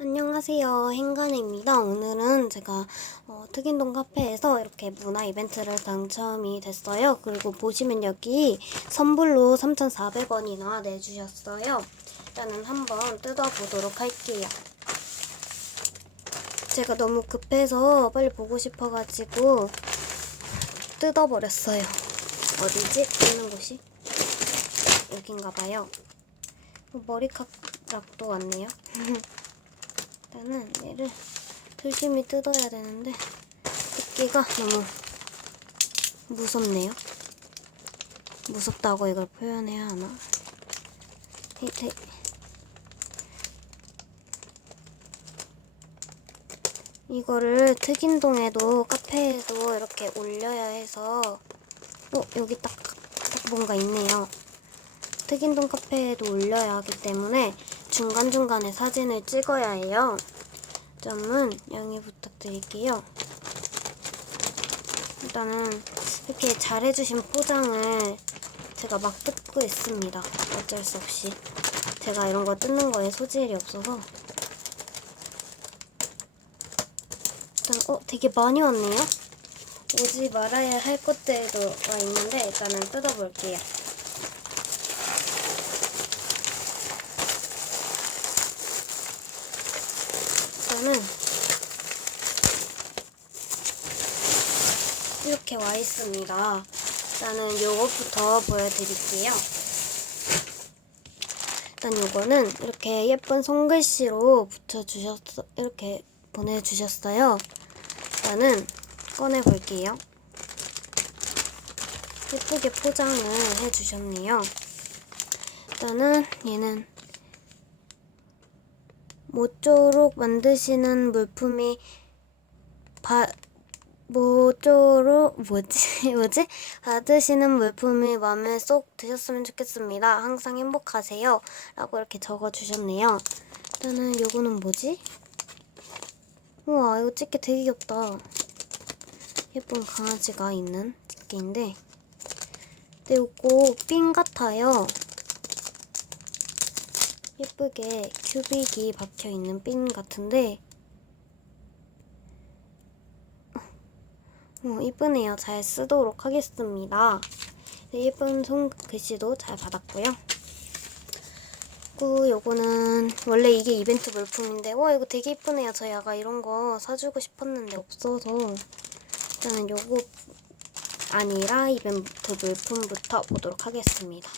안녕하세요. 행간입니다. 오늘은 제가 어, 특인동 카페에서 이렇게 문화 이벤트를 당첨이 됐어요. 그리고 보시면 여기 선불로 3,400원이나 내주셨어요. 일단은 한번 뜯어보도록 할게요. 제가 너무 급해서 빨리 보고 싶어가지고 뜯어버렸어요. 어디지? 뜯는 곳이? 여긴가 봐요. 머리카락도 왔네요. 일단은 얘를 조심히 뜯어야 되는데 뜯기가 너무 무섭네요. 무섭다고 이걸 표현해야 하나? 헤이, 이거를 특인동에도 카페에도 이렇게 올려야 해서 어 여기 딱, 딱 뭔가 있네요. 특인동 카페에도 올려야 하기 때문에 중간중간에 사진을 찍어야 해요. 점은 양해 부탁드릴게요. 일단은 이렇게 잘해주신 포장을 제가 막 뜯고 있습니다. 어쩔 수 없이. 제가 이런 거 뜯는 거에 소질이 없어서. 일단, 어, 되게 많이 왔네요? 오지 말아야 할 것들도가 있는데, 일단은 뜯어볼게요. 일단은 있습니다. 일단은 요것부터 보여드릴게요. 일단 요거는 이렇게 예쁜 손글씨로 붙여주셨, 이렇게 보내주셨어요. 일단은 꺼내볼게요. 예쁘게 포장을 해주셨네요. 일단은 얘는 모쪼록 만드시는 물품이 바, 모쪼록 뭐지 뭐지 받으시는 물품이 마음에 쏙 드셨으면 좋겠습니다. 항상 행복하세요.라고 이렇게 적어 주셨네요. 일단은 요거는 뭐지? 우와 이거 집게 되게 귀엽다. 예쁜 강아지가 있는 집게인데, 근데 요거 핀 같아요. 예쁘게 큐빅이 박혀 있는 핀 같은데 어, 이쁘네요. 잘 쓰도록 하겠습니다. 네, 예쁜 손글씨도 잘 받았고요. 그리고 요거는 원래 이게 이벤트 물품인데 와 이거 되게 이쁘네요. 저희 아가 이런 거 사주고 싶었는데 없어서 일단은 요거 아니라 이벤트 물품부터 보도록 하겠습니다.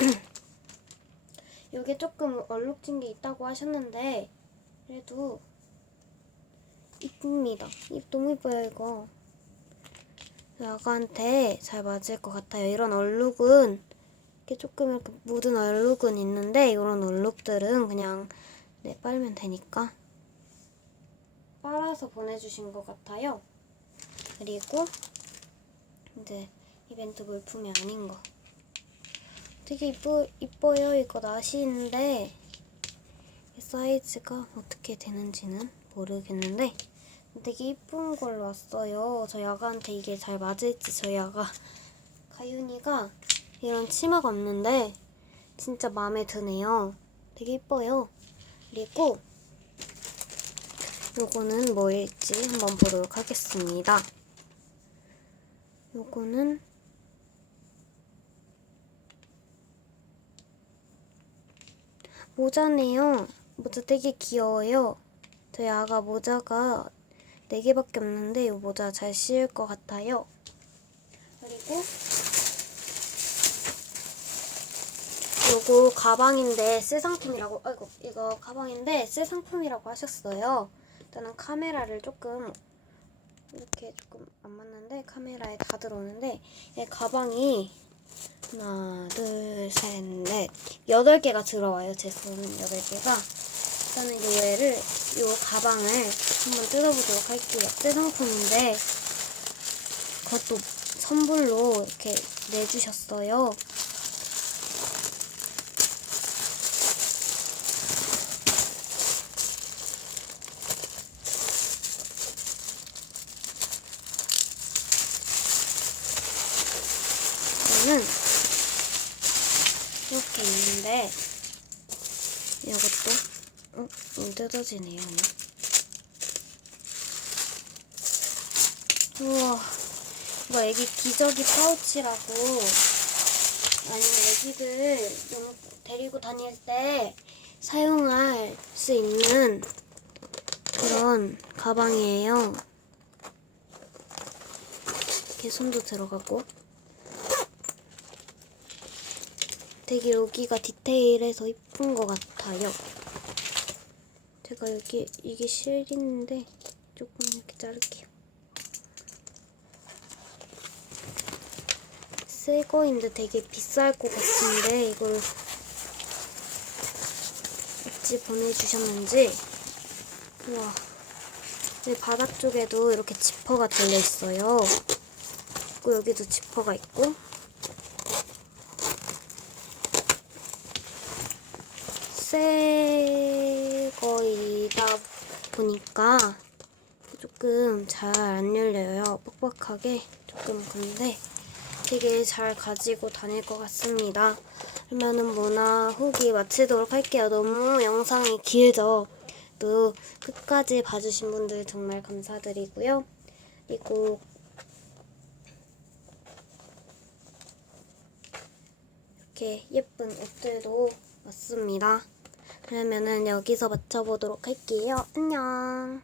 요게 조금 얼룩진 게 있다고 하셨는데 그래도 이쁩니다. 이 너무 이뻐요 이거. 아가한테 잘 맞을 것 같아요. 이런 얼룩은 이렇게 조금 이렇게 묻은 얼룩은 있는데 이런 얼룩들은 그냥 네, 빨면 되니까 빨아서 보내주신 것 같아요. 그리고 이제 이벤트 물품이 아닌 거. 되게 이뻐, 이뻐요. 이거 나시인데 사이즈가 어떻게 되는지는 모르겠는데 되게 이쁜 걸로 왔어요. 저희 아가한테 이게 잘 맞을지 저희 아가 가윤이가 이런 치마가 없는데 진짜 마음에 드네요. 되게 이뻐요. 그리고 요거는 뭐일지 한번 보도록 하겠습니다. 요거는 모자네요. 모자 되게 귀여워요. 저희 아가 모자가 4개밖에 없는데 이 모자 잘 씌울 것 같아요. 그리고 요거 가방인데 새 상품이라고 아이고 이거 가방인데 새 상품이라고 하셨어요. 일단은 카메라를 조금 이렇게 조금 안 맞는데 카메라에 다 들어오는데 이 가방이 하나, 둘, 셋, 넷. 여덟 개가 들어와요. 제 손은 여덟 개가. 일단은 요 애를, 요 가방을 한번 뜯어보도록 할게요. 새 상품인데, 그것도 선불로 이렇게 내주셨어요. 저는 이렇게 있는데 이것도 어? 안 뜯어지네요. 우와, 이거 애기 기저귀 파우치라고 아니면 애기들 용- 데리고 다닐 때 사용할 수 있는 그런 가방이에요. 이렇게 손도 들어가고 되게 여기가 디테일해서 이쁜 것 같아요. 제가 여기 이게 실인데 조금 이렇게 자를게요. 새 거인데 되게 비쌀 것 같은데 이걸 어찌 보내주셨는지 우와 이 바닥 쪽에도 이렇게 지퍼가 달려 있어요. 그리고 여기도 지퍼가 있고 새 보니까 조금 잘 안 열려요. 뻑뻑하게 조금 근데 되게 잘 가지고 다닐 것 같습니다. 그러면은 문화 후기 마치도록 할게요. 너무 영상이 길죠? 또 끝까지 봐주신 분들 정말 감사드리고요. 그리고 이렇게 예쁜 옷들도 왔습니다. 그러면은 여기서 마쳐보도록 할게요. 안녕.